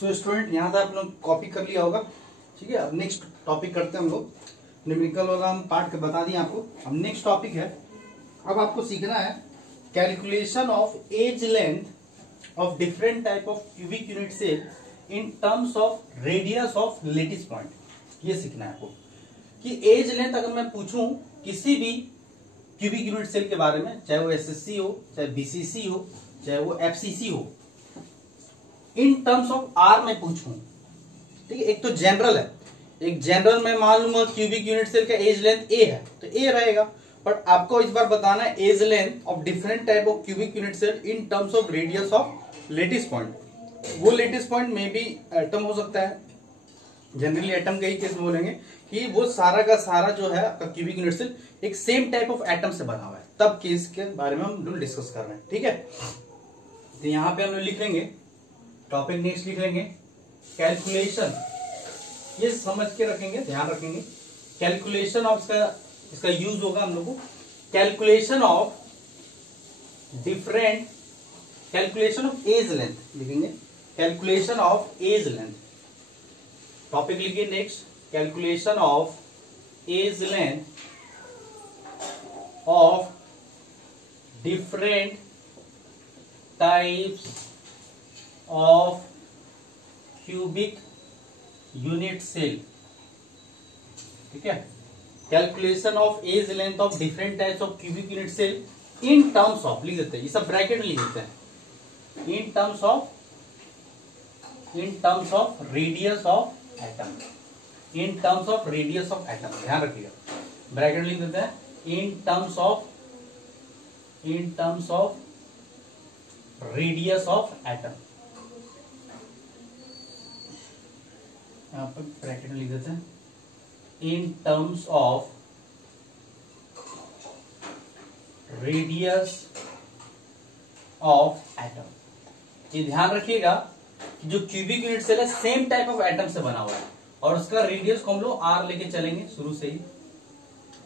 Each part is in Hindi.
सो स्टूडेंट यहाँ से आप लोग कॉपी कर लिया होगा। ठीक है, अब नेक्स्ट टॉपिक करते हैं हम लोग। न्यूमेरिकल वाला हम पार्ट बता दिए आपको। अब नेक्स्ट टॉपिक है, अब आपको सीखना है calculation of edge length of different type of cubic unit cell in terms of radius of lattice point. ये सीखना है आपको कि एज लेंथ अगर मैं पूछूं किसी भी क्यूबिक यूनिट सेल के बारे में, चाहे वो एसएससी हो, चाहे बीसीसी हो, चाहे वो एफसीसी हो, इन टर्म्स ऑफ आर में पूछूं, ठीक है। एक तो जनरल है, एक जनरल में मान लूंगा क्यूबिक यूनिट सेल का एज लेंथ ए है तो ए रहेगा, बट आपको इस बार बताना है edge length of different type of cubic unit cell in terms of radius of lattice point. वो लेटिस पॉइंट में भी एटम हो सकता है, जनरली एटम का ही केस में बोलेंगे कि वो सारा का सारा जो है आपका क्यूबिक यूनिट सेल एक सेम टाइप ऑफ एटम से बना हुआ है, तब केस के बारे में हम लोग डिस्कस कर रहे हैं। ठीक है, तो यहां पे हम लोग लिख लेंगे टॉपिक, नेक्स्ट लिख लेंगे कैलकुलेशन। ये समझ के रखेंगे, ध्यान रखेंगे। कैलकुलेशन ऑफ इसका यूज होगा हम लोग को calculation of different, calculation of edge length लिखेंगे, calculation of edge length. Topic लिखिए next, calculation of edge length of different types of cubic unit cell. ठीक है, calculation of edge length of different types of cubic unit cell in terms of, लिख देते हैं, ये सब ब्रैकेट में लिख देते हैं, इन terms of radius of atom, in terms of radius of atom, ध्यान रखिएगा, ब्रैकेट लिख देते हैं, इन terms of radius of atom, यहां पर ब्रैकेट में लिख देते हैं, इन terms of radius of atom. ये ध्यान रखिएगा कि जो क्यूबिक यूनिट सेल है सेम टाइप ऑफ एटम से बना हुआ है और उसका रेडियस को हम लोग आर लेके चलेंगे शुरू से ही।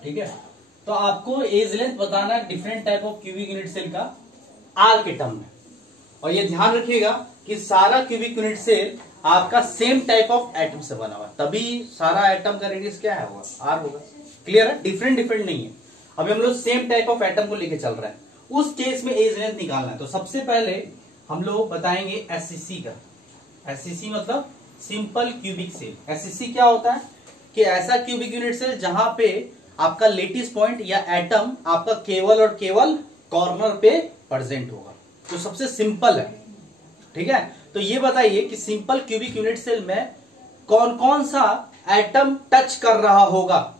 ठीक है, तो आपको एज लेंथ बताना है different type of cubic unit cell का आर के टर्म में, और ये ध्यान रखिएगा कि सारा क्यूबिक यूनिट सेल आपका सेम टाइप ऑफ एटम से बना हुआ है, तभी सारा एटम का रेडियस क्या है, होगा आर होगा। क्लियर है, डिफरेंट नहीं है। अभी हम लोग सेम टाइप ऑफ एटम को लेके चल रहे हैं, उस केस में एज लेंथ निकालना है। तो सबसे पहले हम लोग बताएंगे एससीसी का। एससीसी मतलब सिंपल क्यूबिक सेल। एससीसी क्या होता है कि ऐसा क्यूबिक यूनिट सेल जहां पे आपका लेटिस पॉइंट या एटम आपका केवल और केवल कॉर्नर पे प्रेजेंट होगा, तो सबसे सिंपल है। ठीक है, तो ये बताइए कि सिंपल क्यूबिक यूनिट सेल में कौन कौन सा एटम टच कर रहा होगा।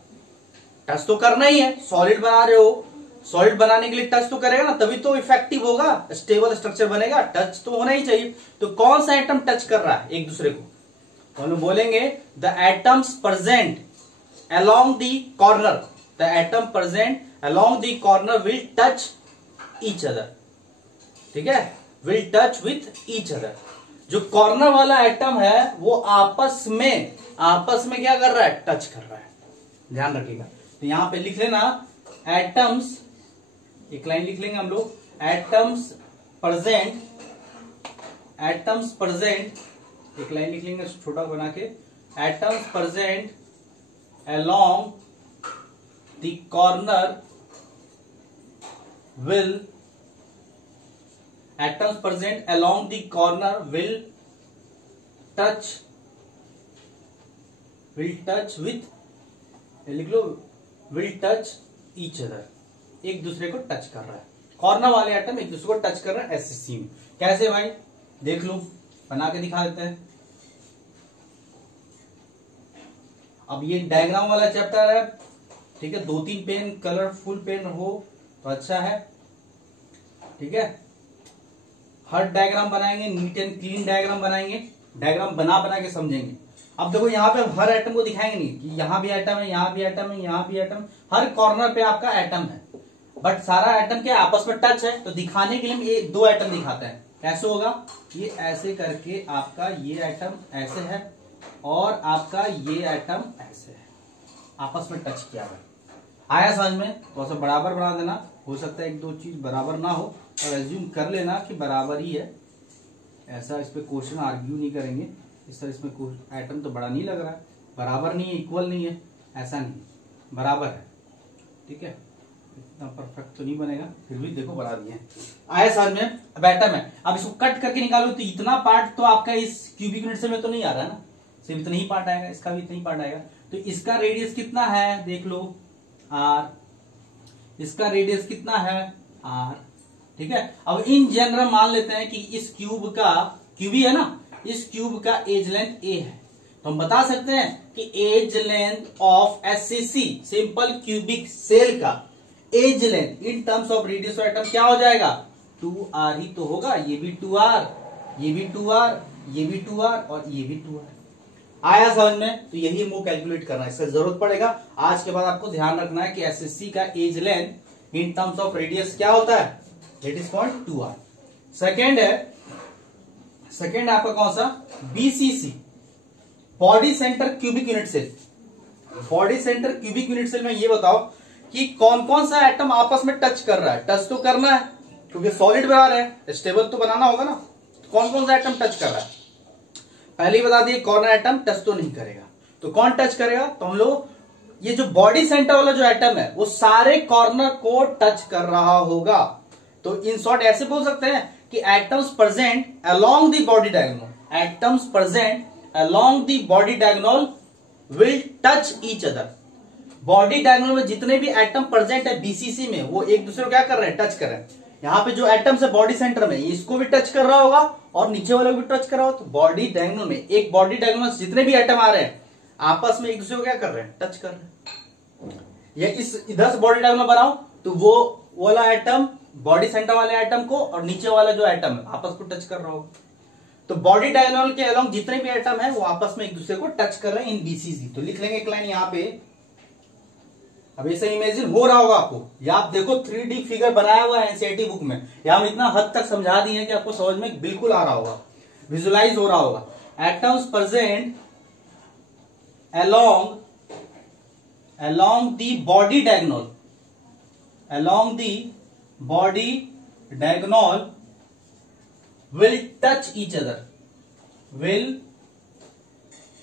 टच तो करना ही है, सॉलिड बना रहे हो, सॉलिड बनाने के लिए टच तो करेगा ना, तभी तो इफेक्टिव होगा, स्टेबल स्ट्रक्चर बनेगा, टच तो होना ही चाहिए। तो कौन सा एटम टच कर रहा है एक दूसरे को, तो हम लोग बोलेंगे the atoms present along the corner, the atom present along the corner will touch each other. ठीक है, will touch with each other. जो कॉर्नर वाला एटम है वो आपस में क्या कर रहा है, टच कर रहा है, ध्यान रखिएगा। तो यहां पे लिख लेना एटम्स, एक लाइन लिख लेंगे हम लोग, एटम्स प्रेजेंट, एक लाइन लिख लेंगे छोटा बना के, atoms present along the corner will, atoms present along the corner will touch with, लिख लो, will touch each other, एक दूसरे को टच कर रहा है। कॉर्नर वाले एटम एक दूसरे को टच कर रहा है एससीसी में। कैसे भाई, देख लो, बना के दिखा देते हैं। अब ये डायग्राम वाला चैप्टर है, ठीक है, 2-3 पेन, कलरफुल पेन हो तो अच्छा है। ठीक है, हर डायग्राम बनाएंगे, नीट एंड क्लीन डायग्राम बनाएंगे, डायग्राम बना के समझेंगे। अब देखो यहाँ पे हर एटम को दिखाएंगे नहीं कि यहाँ भी एटम है, यहाँ भी एटम है, यहाँ भी एटम, हर कॉर्नर पे आपका एटम है, बट सारा एटम के आपस में टच है। तो दिखाने के लिए हम ये 2 एटम दिखाते हैं। कैसे होगा, ये ऐसे करके आपका ये एटम ऐसे है और आपका ये एटम ऐसे है, आपस में टच किया है। आया समझ में, थोड़ा सा बराबर बना देना, हो सकता है 1-2 चीज बराबर ना हो और एज्यूम कर लेना कि बराबर ही है। ऐसा इस पे क्वेश्चन आर्ग्यू नहीं करेंगे। इस तरह इसमें एटम तो बड़ा नहीं लग रहा है, बराबर नहीं है, इक्वल नहीं है, ऐसा नहीं, बराबर है। ठीक है, इतना परफेक्ट तो नहीं बनेगा, फिर भी देखो बना दिए आया समझ में। अब एटम है, अब इसको कट करके निकालो तो इतना पार्ट तो आपका इस क्यूबिक यूनिट सेल में तो नहीं आ रहा है ना, सिर्फ इतना ही पार्ट आएगा, इसका भी इतना ही पार्ट आएगा। तो इसका रेडियस कितना है देख लो आर, इसका रेडियस कितना है आर। ठीक है, अब इन जनरल मान लेते हैं कि इस क्यूब का, क्यूबी है ना, इस क्यूब का एज लेंथ ए है, तो हम बता सकते हैं कि edge length of SCC simple cubic cell का edge length in terms of radius of atom क्या हो जाएगा 2r ही तो होगा। ये भी 2r, ये भी 2r, ये भी 2r और ये भी 2r। आया समझ में। तो यही हमको कैलकुलेट करना है, इसका जरूरत पड़ेगा। आज के बाद आपको ध्यान रखना है कि एसएससी का edge length in terms of radius क्या होता है, that is called 2r। Second है, सेकेंड आपका कौन सा, BCC body center cubic unit cell. Body center cubic unit cell में ये बताओ कि कौन कौन सा एटम आपस में टच कर रहा है। टच तो करना है क्योंकि सॉलिड बना रहे हैं, स्टेबल तो बनाना होगा ना। तो कौन कौन सा एटम टच कर रहा है, पहले ही बता दिए कॉर्नर एटम टच तो नहीं करेगा। तो कौन टच करेगा, तो हम लोग ये जो बॉडी सेंटर वाला जो एटम है वो सारे कॉर्नर को टच कर रहा होगा। तो इन शॉर्ट ऐसे बोल सकते हैं कि atoms present along the body diagonal, atoms present along the body diagonal will touch each other. Body diagonal में जितने भी एटम प्रेजेंट है बीसीसी में वो एक दूसरे को क्या कर रहे हैं, टच कर रहे हैं। यहाँ पे जो एटम्स है बॉडी सेंटर में इसको भी टच कर रहा होगा और नीचे वाले को भी टच कर रहा होगा। तो बॉडी डायगोनल में, एक बॉडी डायगोनल जितने भी एटम आ रहे हैं आपस में एक दूसरे को क्या कर रहे हैं, टच कर रहे हैं। या इस इधर से बॉडी डायगोनल बनाओ तो वो वाला एटम बॉडी सेंटर वाले एटम को और नीचे वाला जो एटम है आपस को टच कर रहा होगा। तो बॉडी डायगोनल के अलोंग जितने भी एटम है वो आपस में एक दूसरे को टच कर रहे हैं इन बीसीसी। तो लिख लेंगे एक लाइन यहाँ पे। अब ऐसा इमेजिन हो रहा होगा आपको, या आप देखो 3D फिगर बनाया हुआ है एनसीईआरटी बुक में, या हम इतना हद तक समझा दिए कि आपको समझ में बिल्कुल आ रहा होगा, विजुलाइज हो रहा होगा। Atoms present along the body diagonal, along the body diagonal will touch each other, will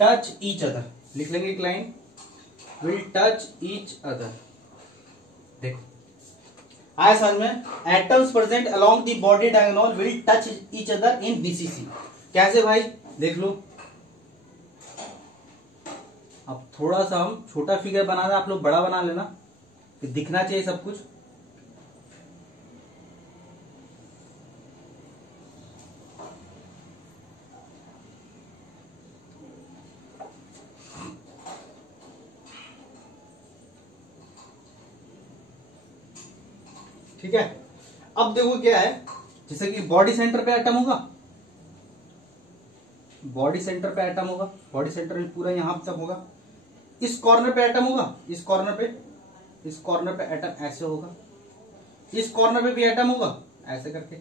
touch each other। लिख लेंगे एक line, will touch each other। देखो आया समझ में, atoms present along the body diagonal will touch each other in BCC। कैसे भाई देख लो। अब थोड़ा सा हम छोटा फिगर बना रहे, आप लोग बड़ा बना लेना, फिर दिखना चाहिए सब कुछ। ठीक है, अब देखो क्या है, जैसे कि बॉडी सेंटर पे एटम होगा, बॉडी सेंटर पे एटम होगा, बॉडी सेंटर में पूरा यहां तक होगा। इस कॉर्नर पे एटम होगा, इस कॉर्नर पे, इस कॉर्नर पे एटम ऐसे होगा, इस कॉर्नर पे भी एटम होगा ऐसे करके।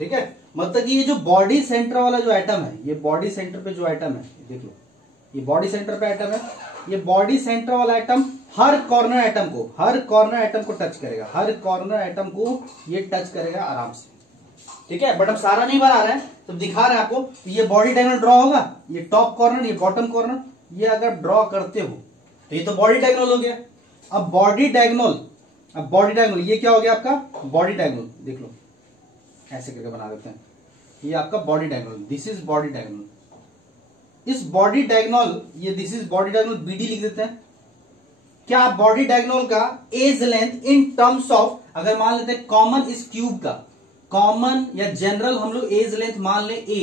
ठीक है, मतलब कि ये जो बॉडी सेंटर वाला जो एटम है, ये बॉडी सेंटर पे जो एटम है देख लो, ये बॉडी सेंटर पे एटम है। ये बॉडी सेंटर वाला एटम हर कॉर्नर एटम को, हर कॉर्नर एटम को टच करेगा, हर कॉर्नर एटम को ये टच करेगा आराम से। ठीक है, बट हम सारा नहीं बना रहे हैं, तो दिखा रहे हैं आपको। तो ये बॉडी डायगोनल ड्रॉ होगा, ये टॉप कॉर्नर, ये बॉटम कॉर्नर, ये अगर ड्रॉ करते हो तो ये तो बॉडी डायगोनल हो गया। अब बॉडी डायगोनल, अब बॉडी डायगोनल ये क्या हो गया आपका, बॉडी डायगोनल देख लो, ऐसे करके बना देते हैं। ये आपका body diagonal, this is body diagonal. इस बॉडी डायगोनल, ये this is body diagonal, BD लिख देते हैं। क्या बॉडी डायगोनल का edge length in terms of, अगर मान लेते हैं कॉमन इस क्यूब का, कॉमन या जनरल हम लोग एज लेंथ मान ले a,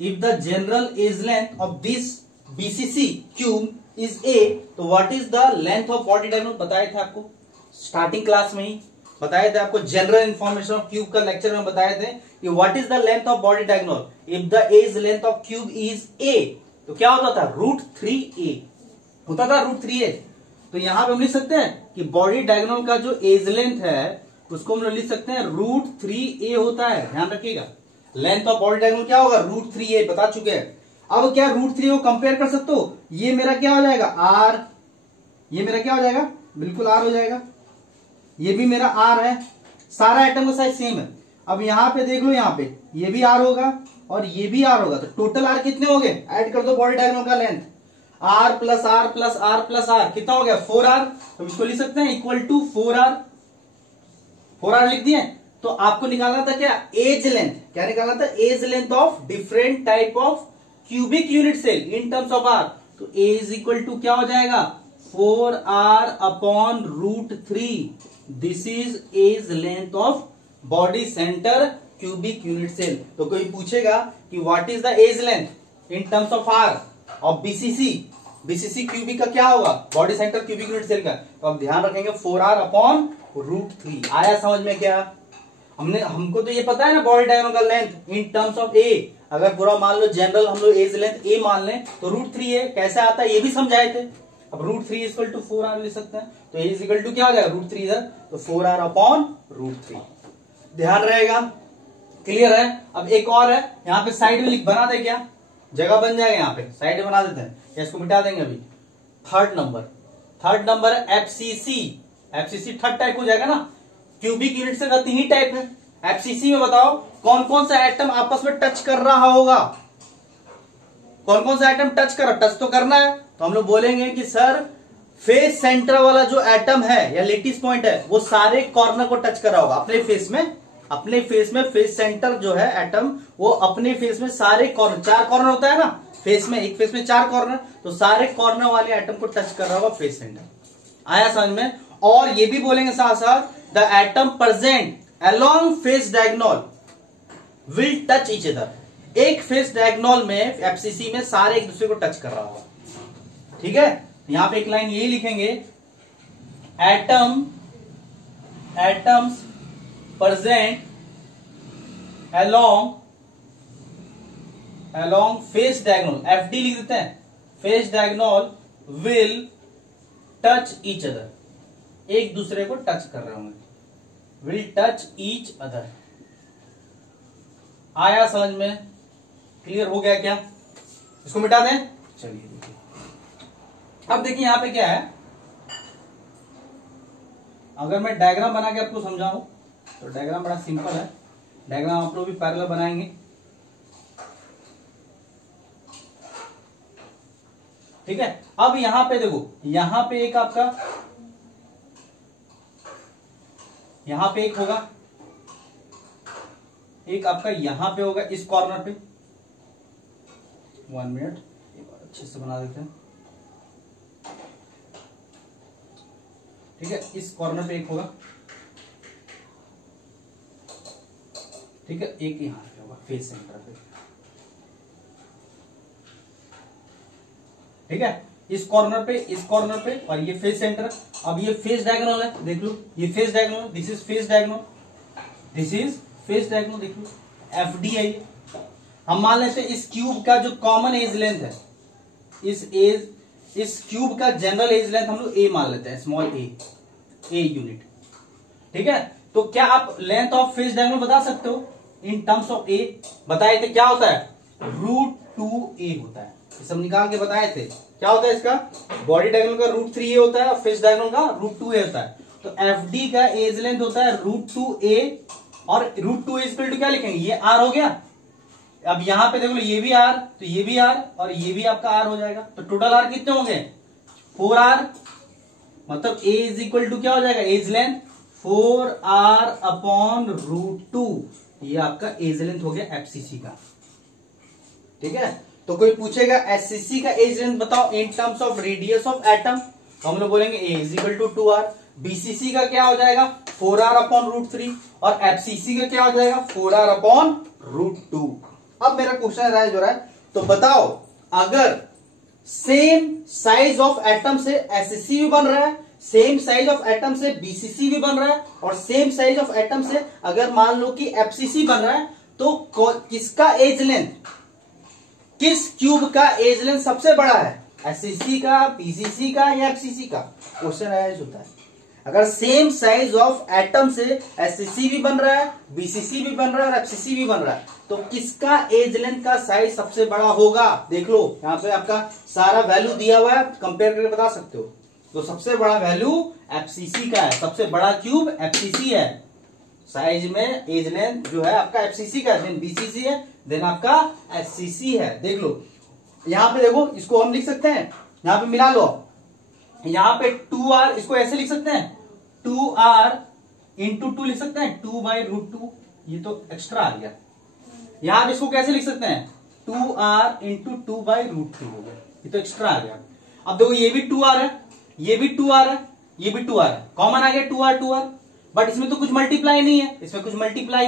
if the general edge length of this BCC cube is a, तो what is the length of body diagonal बताए थे आपको स्टार्टिंग क्लास में ही, बताए थे आपको जनरल इंफॉर्मेशन ऑफ क्यूब का लेक्चर में बताए थे कि what is the length of body diagonal if the edge length of cube is a, तो क्या होता था √3a होता था, √3a। तो यहां पे हम लिख सकते हैं कि बॉडी डायगोनल का जो एज लेंथ है उसको हम लोग लिख सकते हैं √3a होता है, ध्यान रखिएगा। लेंथ ऑफ बॉडी डायगोनल क्या होगा, √3a बता चुके हैं। अब क्या √3 को कंपेयर कर सकते हो, ये मेरा क्या हो जाएगा r, ये मेरा क्या हो जाएगा, बिल्कुल r हो जाएगा। ये भी मेरा r है, सारा एटम का साइज सेम है। अब यहाँ पे देख लो, यहाँ पे ये भी आर होगा और ये भी आर होगा, तो टोटल आर कितने हो गए, ऐड कर दो बॉडी डायग्राम का length, R plus R plus R plus R कितना हो गया 4r। तो इसको लिख सकते हैं इक्वल टू 4r, 4r लिख दिए। तो आपको निकालना था क्या, एज लेंथ, क्या निकालना था, edge length of different type of cubic unit cell in terms of R. तो ए इज इक्वल टू क्या हो जाएगा 4r upon √3, this is edge length of body center cubic unit cell. तो कोई पूछेगा कि what is the edge length in terms of R और बीसीसी, बीसीसी क्यूबिक का क्या होगा, body center cubic unit cell का। तो अब ध्यान रखेंगे 4r अपॉन √3। आया समझ में क्या, हमको तो ये पता है ना बॉडी डायग्राम का लेंथ इन टर्म्स ऑफ ए। अगर पूरा मान लो जनरल हम लोग एज लेंथ ए मान लें तो √3 है, कैसे आता है ये भी समझाए थे। अब √3 इक्वल टू 4r लिख सकते हैं, तो ए इज इक्वल टू क्या हो जाएगा √3 इधर, तो 4r अपॉन √3। ध्यान रहेगा, क्लियर है। अब एक और है, यहाँ पे साइड में बना दे, क्या जगह बन जाएगा, यहाँ पे साइड में बना देते हैं या इसको मिटा देंगे अभी। थर्ड नंबर है एफसीसी। एफसीसी थर्ड टाइप हो जाएगा ना, क्यूबिक यूनिट से 3 ही टाइप है। एफसीसी में बताओ कौन कौन सा एटम आपस में टच कर रहा होगा, कौन कौन सा एटम टच कर रहा, टच तो करना है। तो हम लोग बोलेंगे कि सर फेस सेंटर वाला जो एटम है या लेटिस पॉइंट है वो सारे कॉर्नर को टच कर रहा होगा अपने फेस में, अपने फेस में फेस सेंटर जो है एटम वो अपने फेस में सारे कॉर्नर, 4 कॉर्नर होता है ना फेस में, एक फेस में 4 कॉर्नर, तो सारे कॉर्नर वाले एटम को टच कर रहा होगा फेस सेंटर। आया समझ में। और ये भी बोलेंगे साथ साथ the atom present along face diagonal will touch each other. एक फेस डायगोनल में एफसीसी में सारे एक दूसरे को टच कर रहा होगा, ठीक है। यहां पे एक लाइन यही लिखेंगे, atoms present along face diagonal, FD लिख देते हैं, face diagonal will touch each other, एक दूसरे को टच कर रहे होंगे, विल टच ईच अदर। आया समझ में, क्लियर हो गया क्या, इसको मिटा दें। चलिए देखिए, अब देखिए यहां पे क्या है, अगर मैं डायग्राम बना के आपको समझाऊं तो डायग्राम बड़ा सिंपल है, डायग्राम आप लोग भी पैरेलल बनाएंगे, ठीक है। अब यहां पे देखो, यहां पे एक आपका, यहां पे एक होगा, एक आपका यहां पे होगा इस कॉर्नर पे, 1 मिनट एक बार अच्छे से बना देते हैं, ठीक है। इस कॉर्नर पे एक होगा, ठीक है, एक यहां पे होगा फेस सेंटर पे, ठीक है। इस कॉर्नर पे और ये फेस सेंटर। अब ये फेस डायगोनल है, देख लो ये face diagonal, this is face diagonal, this is face diagonal, देख लो एफडी है ये। हम मान लेते हैं इस क्यूब का जो कॉमन एज लेंथ है, इस क्यूब का जनरल एज लेंथ हम लोग ए मान लेते हैं, स्मॉल ए यूनिट, ठीक है। तो क्या आप लेंथ ऑफ फेस डायगोनल बता सकते हो इन टर्म्स ऑफ ए, बताए थे क्या होता है, √2a होता है, ये सब निकाल के बताए थे। क्या होता है इसका, बॉडी डायगोनल का √3a होता है और फेस डायगोनल का √2a होता है। तो एफडी का एज लेंथ होता है √2a और √2a इक्वल टू क्या लिखेंगे, ये आर हो गया। अब यहां पे देखो ये भी आर, तो ये भी आर और ये भी आपका आर हो जाएगा, तो टोटल आर कितने होंगे 4r, मतलब a इज इक्वल टू क्या हो जाएगा, एज लेंथ 4r अपॉन √2, ये आपका एज लेंथ हो गया एफसीसी का, ठीक है। तो कोई पूछेगा एससीसी का एज लेंथ बताओ in terms of radius of atom, तो हम लोग बोलेंगे a is equal to 2r। BCC का क्या हो जाएगा 4r अपॉन √3 और एफसीसी का क्या हो जाएगा 4r अपॉन √2। अब मेरा क्वेश्चन रहा है तो बताओ अगर सेम साइज ऑफ एटम से एससीसी भी बन रहा है, सेम साइज ऑफ एटम से बीसीसी भी बन रहा है और सेम साइज ऑफ एटम से अगर मान लो कि एफसीसी बन रहा है, तो किसका एज लेंथ, किस क्यूब का एज लेंथ सबसे बड़ा है, एससीसी का, बीसीसी का या एफसीसी का। क्वेश्चन राइज होता है अगर सेम साइज ऑफ एटम से एससीसी भी बन रहा है, बीसीसी भी बन रहा है और एफसीसी भी बन रहा है, तो किसका एज लेंथ का साइज सबसे बड़ा होगा। देख लो यहाँ पे आपका सारा वैल्यू दिया हुआ है, कंपेयर करके बता सकते हो। तो सबसे बड़ा वैल्यू एफसीसी का है, सबसे बड़ा क्यूब एफसीसी है, साइज में एज लेंथ जो है आपका एफसीसी का, देन बीसीसी है, देन आपका एससीसी है। देख लो यहां पे, देखो इसको हम लिख सकते हैं, यहां पे मिला लो, यहां पे 2r, इसको ऐसे लिख सकते हैं 2r इंटू 2 लिख सकते हैं, 2/√2, ये तो एक्स्ट्रा आ गया। यहां पे इसको कैसे लिख सकते हैं 2r इंटू 2/√2 हो गया, ये तो एक्स्ट्रा आ गया। अब देखो ये भी 2r है, ये भी 2r है, ये भी 2r है, कॉमन आ गया 2r, बट इसमें तो कुछ मल्टीप्लाई नहीं है, इसमें कुछ मल्टीप्लाई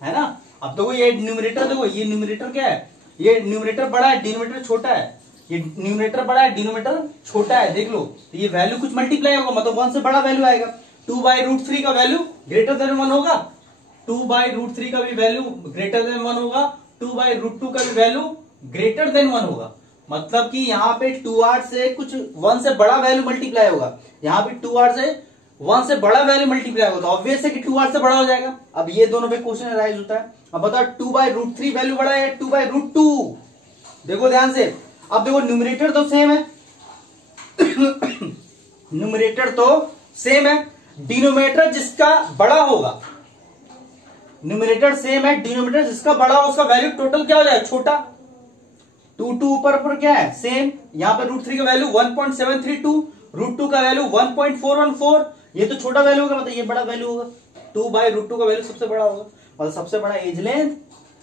है ना। अब देखो ये न्यूमरेटर, देखो ये न्यूमरेटर क्या है, ये न्यूमरेटर बड़ा है, डिनोमिनेटर छोटा है, ये न्यूमरेटर बड़ा है, डिनोमिनेटर छोटा है। देख लो तो ये वैल्यू कुछ मल्टीप्लाई होगा, मतलब 1 से बड़ा वैल्यू आएगा। 2/√3 का वैल्यू ग्रेटर देन 1 होगा, 2/√3 का भी वैल्यू ग्रेटर देन 1 होगा, 2/√2 का भी वैल्यू ग्रेटर देन 1 होगा। मतलब कि यहाँ पे 2r से कुछ 1 से बड़ा वैल्यू मल्टीप्लाई होगा, यहाँ पे 2r से 1 से बड़ा वैल्यू मल्टीप्लाई होगा, तो ऑब्वियस है कि 2r से बड़ा हो जाएगा। अब ये दोनों पे क्वेश्चन अराइज होता है। अब बताओ 2/√3 वैल्यू बड़ा है 2/√2, देखो ध्यान से। अब देखो न्यूमरेटर तो सेम है न्यूमरेटर तो सेम है, डिनोमिनेटर जिसका बड़ा होगा, न्यूमरेटर सेम है, डिनोमिनेटर जिसका बड़ा हो उसका वैल्यू टोटल क्या हो जाएगा छोटा। 2 ऊपर क्या है सेम, यहां पे √3 का वैल्यू 1.732, √2 का वैल्यू 1.414, ये तो छोटा वैल्यू होगा, मतलब ये बड़ा वैल्यू होगा। 2/√2 का वैल्यू सबसे बड़ा होगा, मतलब सबसे बड़ा एज लेंथ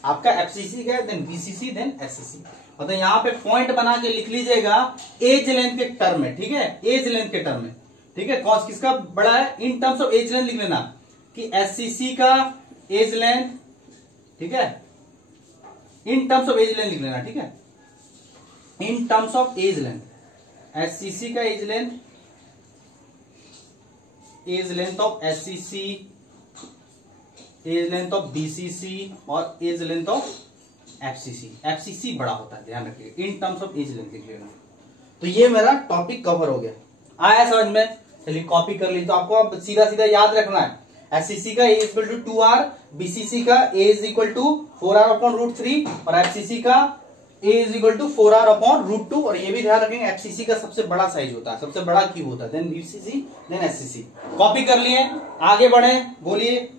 आपका एफसीसी का, देन बीसीसी, देन एससीसी। मतलब यहाँ पे पॉइंट बना के लिख लीजिएगा एज लेंथ के टर्म में, ठीक है, एज लेंथ के टर्म में, ठीक है। कौन किसका बड़ा है, in terms of edge length लिख लेना कि एससीसी का एज लेंथ, ठीक है, in terms of edge length लिख लेना, ठीक है, in terms of edge length, SCC का edge length of SCC, edge length of BCC और edge length of FCC. FCC बड़ा होता है, ध्यान रखिए, in terms of edge length लिख लेना। तो ये मेरा टॉपिक कवर हो गया, आया समझ में। चलिए कॉपी कर ली, तो आपको अब सीधा सीधा याद रखना है, एससीसी का ए इक्वल टू 2r, बीसीसी का ए इज इक्वल टू 4r/√3 और एफसीसी का ए इज इक्वल टू 4r/√2। और ये भी ध्यान रखेंगे एफसीसी का सबसे बड़ा साइज होता है, सबसे बड़ा क्यूब होता है, then BCC, then SCC. Copy कर लिए, आगे बढ़े, बोलिए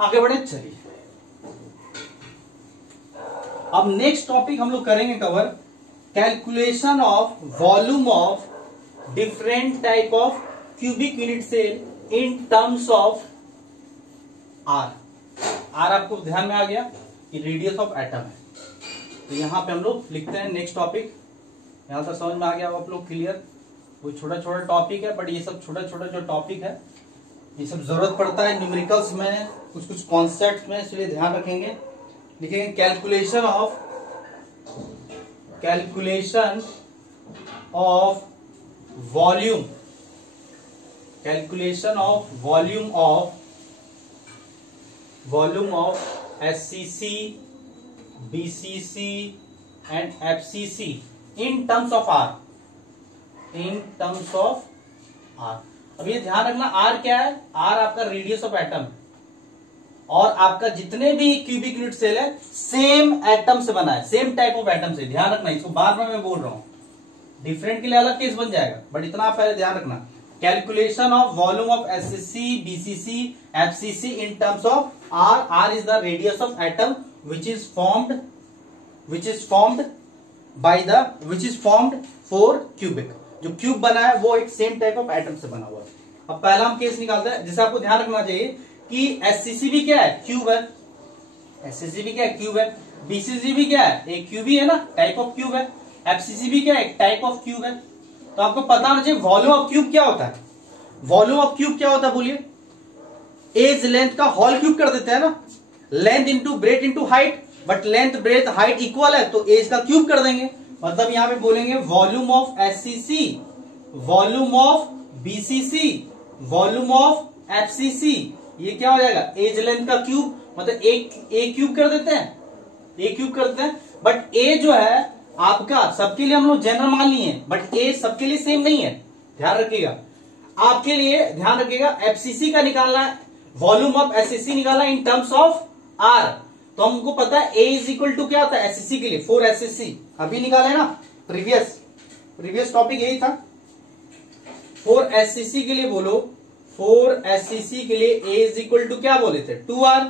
आगे बढ़े। चलिए अब नेक्स्ट टॉपिक हम लोग करेंगे cover, calculation of volume of different type of cubic unit cell in terms of R. R आपको ध्यान में आ गया कि रेडियस ऑफ एटम है, तो यहां पे हम लोग लिखते हैं नेक्स्ट टॉपिक। यहां तक समझ में आ गया आप लोग क्लियर। वो छोटा छोटा टॉपिक है, बट ये सब छोटा छोटा जो टॉपिक है ये सब जरूरत पड़ता है न्यूमेरिकल्स में, कुछ कुछ कॉन्सेप्ट में, इसलिए ध्यान रखेंगे। लिखेंगे calculation of volume, calculation of volume of SCC, BCC and FCC in terms of R, अब ये ध्यान रखना आर क्या है, आर आपका रेडियस ऑफ एटम, और आपका जितने भी क्यूबिक यूनिट सेल है सेम एटम से बना है, सेम टाइप ऑफ एटम से। ध्यान रखना, इसको बार बार मैं बोल रहा हूं, डिफरेंट के लिए अलग केस बन जाएगा, बट इतना आप पहले ध्यान रखना। Calculation of volume of SCC, BCC, FCC in terms of R. R is the radius of atom which is formed for cubic. जो क्यूब बना है वो एक सेम टाइप ऑफ एटम से बना हुआ है। अब पहला हम केस निकालते हैं, जिसे आपको ध्यान रखना चाहिए कि एससीसी भी क्या है, क्यूब है, एससीसी भी क्या है, क्यूब है, बीसीसी भी क्या है, एक क्यूब ही है ना, टाइप ऑफ क्यूब है, एफसीसी भी क्या है, एक टाइप ऑफ क्यूब है। तो आपको पता होना चाहिए वॉल्यूम ऑफ क्यूब क्या होता है। वॉल्यूम ऑफ क्यूब क्या होता है बोलिए, एज लेंथ का होल क्यूब कर देते हैं ना, length into breadth into height, but length breadth height equal है तो एज का क्यूब कर देंगे। मतलब यहां पे बोलेंगे volume of SCC, volume of BCC, volume of FCC, ये क्या हो जाएगा, एज लेंथ का क्यूब, मतलब एक क्यूब कर देते हैं, एक क्यूब कर देते हैं। बट ए जो है आपका सबके लिए हम लोग जनरल मान लिए, बट ए सबके लिए सेम नहीं है, ध्यान रखिएगा। आपके लिए ध्यान रखिएगा, एफसीसी का निकालना है, वॉल्यूम ऑफ एससीसी निकालना इन टर्म्स ऑफ आर। तो हमको पता है ए इज इक्वल टू क्या होता है एससीसी के लिए 4 एससीसी, अभी निकाले ना, प्रीवियस टॉपिक यही था। फॉर एससीसी के लिए बोलो, फॉर एससीसी के लिए ए इज इक्वल टू क्या बोले थे 2r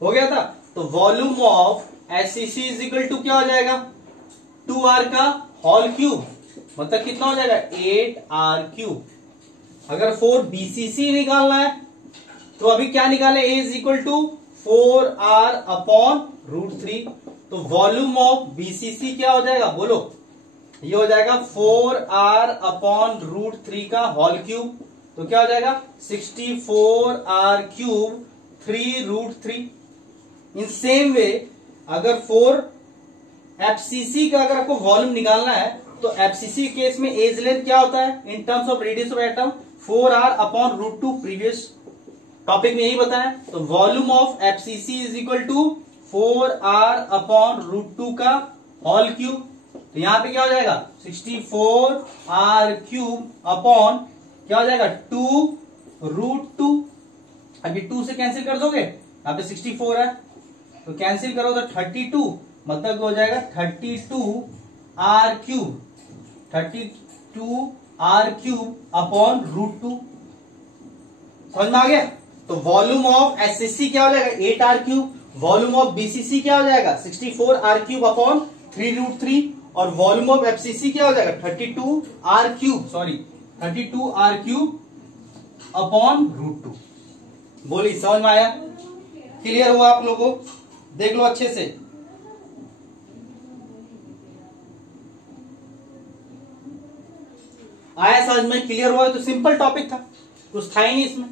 हो गया था। तो volume of SCC is equal to क्या हो जाएगा 2r का होल क्यूब, मतलब कितना हो जाएगा 8r3। अगर फॉर बीसीसी निकालना है तो अभी क्या निकाले, A is equal to 4r upon √3। तो वॉल्यूम ऑफ बीसीसी क्या हो जाएगा बोलो, ये हो जाएगा 4r अपॉन √3 का होल क्यूब। तो क्या हो जाएगा 64r3 3√3। इन सेम वे अगर फॉर एफसीसी का अगर आपको वॉल्यूम निकालना है तो एफसीसी केस में एज लेंथ क्या होता है in terms of radius of atom 4r upon √2। Previous topic में यही बताया। तो volume of FCC is equal to 4r upon √2 का होल क्यूब। तो यहां पे क्या हो जाएगा 64r3 अपॉन क्या हो जाएगा 2√2। अभी 2 से कैंसिल कर दोगे, यहां पे 64 है तो कैंसिल करो तो 32, मतलब हो जाएगा 32r3 अपॉन √2। समझ में आ गया। तो वॉल्यूम ऑफ एससीसी क्या हो जाएगा 8r3, वॉल्यूम ऑफ बीसीसी क्या हो जाएगा 64r3 अपॉन 3√3 और वॉल्यूम ऑफ एफसीसी क्या हो जाएगा 32r3 अपॉन √2। बोलिए समझ में आया, क्लियर हुआ आप लोगों को, देख लो अच्छे से। आया समझ में, क्लियर हुआ। तो सिंपल टॉपिक था, कुछ था ही नहीं इसमें।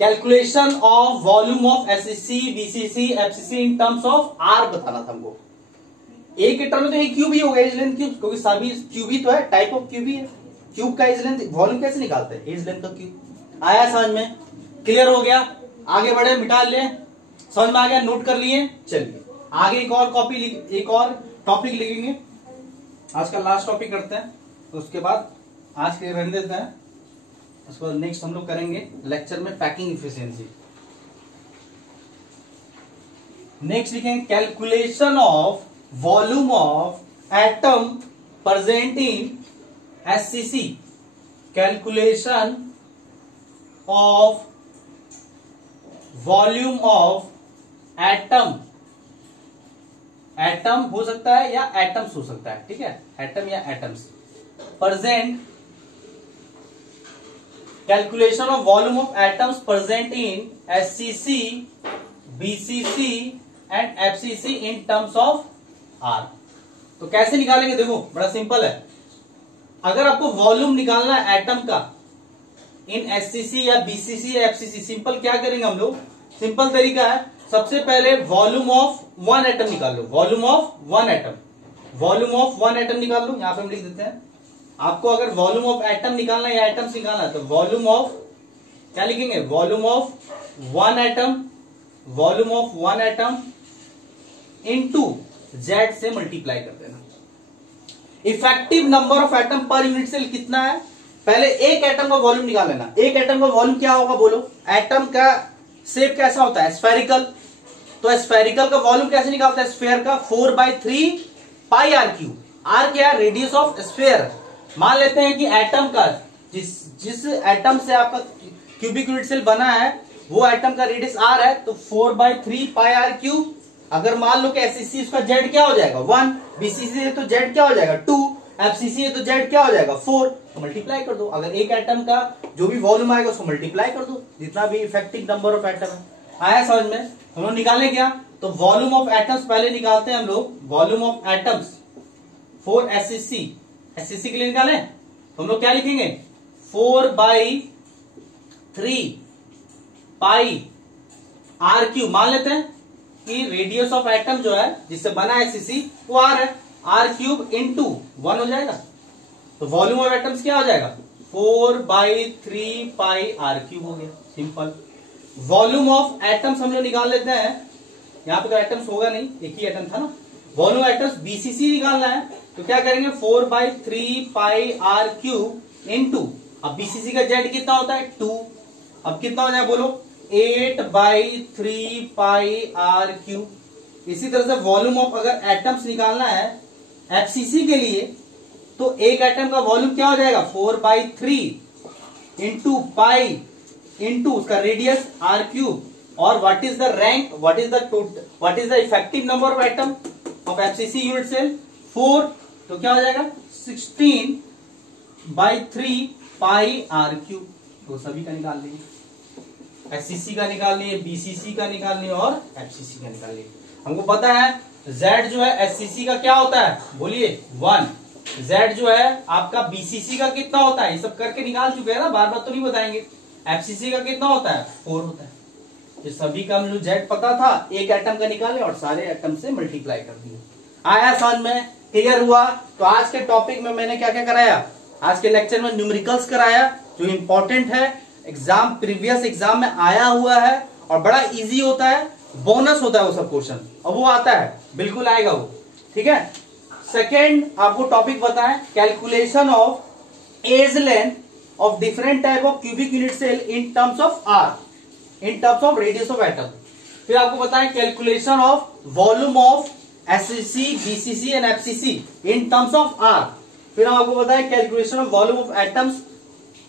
Calculation of volume of SCC BCC FCC in terms of R बताना था हमको। एक के टर्म में तो एक क्यूब ही होगा एज लेंथ क्यूब, क्योंकि सभी क्यूब ही तो है, टाइप ऑफ क्यूब ही है। क्यूब का एज लेंथ वॉल्यूम कैसे निकालते हैं, एज लेंथ का क्यूब। आया समझ में, क्लियर हो गया। आगे बढ़े, मिटा ले, समझ में आ गया, नोट कर लिए। चलिए आगे एक और टॉपिक लिखेंगे। आज का लास्ट टॉपिक करते हैं, तो उसके बाद आज के लिए रहने देते हैं। उसके बाद नेक्स्ट हम लोग करेंगे लेक्चर में पैकिंग इफिशिएंसी। नेक्स्ट लिखेंगे calculation of volume of atom present in SCC. Calculation of volume of atom, atom हो सकता है या एटम्स हो सकता है, ठीक है, एटम या atoms present. Calculation of volume of atoms present in SCC BCC and FCC in terms of R. तो कैसे निकालेंगे, देखो बड़ा सिंपल है। अगर आपको वॉल्यूम निकालना है एटम का इन एससीसी या बीसीसी या एफसीसी, सिंपल क्या करेंगे हम लोग, सिंपल तरीका है। सबसे पहले वॉल्यूम ऑफ वन एटम निकाल लो, volume of one atom, volume of one atom निकाल लो। यहां पे हम लिख देते हैं, आपको अगर वॉल्यूम ऑफ एटम निकालना है या एटम्स निकालना है तो वॉल्यूम ऑफ क्या लिखेंगे, volume of one atom, volume of one atom into Z से मल्टीप्लाई कर देना। Effective number of atom per unit cell कितना है, पहले एक एटम का वॉल्यूम निकाल लेना। एक एटम का वॉल्यूम क्या होगा बोलो, एटम का शेप कैसा होता है स्फेरिकल, तो स्फेरिकल का वॉल्यूम कैसे निकालता है, स्फेयर का 4/3 पाई r3। r क्या है, रेडियस ऑफ स्फेयर। मान लेते हैं कि एटम का जिस एटम से आपका क्यूबिक यूनिट सेल बना है वो एटम का रेडियस r है, तो 4/3 पाई r3। अगर मान लो कि एससीसी उसका जेड क्या हो जाएगा 1, बीसीसी है तो जेड क्या हो जाएगा 2, एफसीसी है तो जेड क्या हो जाएगा 4। तो मल्टीप्लाई कर दो, अगर एक एटम का जो भी वॉल्यूम आएगा उसको मल्टीप्लाई कर दो, जितना भी इफेक्टिव नंबर ऑफ एटम है। आया समझ में। हम लोग निकालें क्या, तो वॉल्यूम ऑफ एटम्स पहले निकालते हैं हम लोग, volume of atoms for SCC, SCC के लिए निकालें तो हम लोग क्या लिखेंगे 4/3 पाई r3। मान लेते हैं कि रेडियस ऑफ एटम जो है जिससे बना है एससीसी वो r है, r³ इंटू 1 हो जाएगा। तो वॉल्यूम ऑफ एटम्स क्या हो जाएगा 4/3 पाई r³ हो गया, सिंपल। वॉल्यूम ऑफ एटम्स हम लोग निकाल लेते हैं, यहां पे तो एटम्स होगा नहीं, एक ही एटम था ना। वॉल्यूम एटम्स बीसीसी निकालना है तो क्या करेंगे 4/3 पाई r³ इंटू, अब बीसीसी का जेड कितना होता है 2, अब कितना हो जाए बोलो 8/3 पाई r³। इसी तरह से वॉल्यूम ऑफ अगर एटम्स निकालना है एफसीसी के लिए तो एक एटम का वॉल्यूम क्या हो जाएगा 4/3 इंटू पाई इंटू उसका रेडियस r क्यूब, और what is the rank, what is the effective number of atom of FCC unit cell 4, तो क्या हो जाएगा 16/3 पाई r क्यूब। तो सभी का निकाल लेंगे, एससीसी का निकाल लिए, बीसीसी का निकाल लिए और एफसीसी का निकाल लिए। हमको पता है Z जो है एससीसी का क्या होता है, बोलिए 1, Z जो है आपका बीसीसी का कितना होता है, ये सब करके निकाल चुके हैं ना, बार बार तो नहीं बताएंगे। एफसीसी का कितना होता है 4 होता है। ये सभी का जो Z पता था एक एटम का निकाले और सारे एटम से मल्टीप्लाई कर दिए। आया समझ में, क्लियर हुआ। तो आज के टॉपिक में मैंने क्या क्या कराया, आज के लेक्चर में न्यूमेरिकल्स कराया जो इंपॉर्टेंट है, एग्जाम प्रीवियस एग्जाम में आया हुआ है और बड़ा इजी होता है, बोनस होता है वो सब क्वेश्चन, और वो आता है, बिल्कुल आएगा वो, ठीक है। सेकेंड आपको टॉपिक बताएं calculation of edge length of different type of cubic unit cell in terms of R, in terms of radius of atom. फिर आपको बताएं calculation of volume of SCC, BCC and FCC in terms of R. फिर हम आपको बताएं calculation of volume of atoms,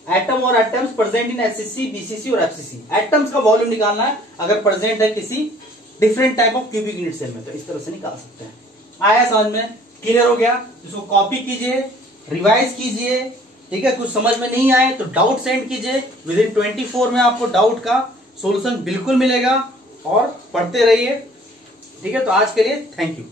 atom और atoms present in SCC, BCC और एफसीसी। एटम्स का वॉल्यूम निकालना है अगर प्रेजेंट है किसी different type of cubic unit cell में, तो इस तरह से निकाल सकते हैं। आया समझ में, क्लियर हो गया। इसको कॉपी कीजिए, रिवाइज कीजिए, ठीक है। कुछ समझ में नहीं आए तो डाउट सेंड कीजिए, विद इन 24 में आपको डाउट का सॉल्यूशन बिल्कुल मिलेगा, और पढ़ते रहिए, ठीक है। तो आज के लिए थैंक यू।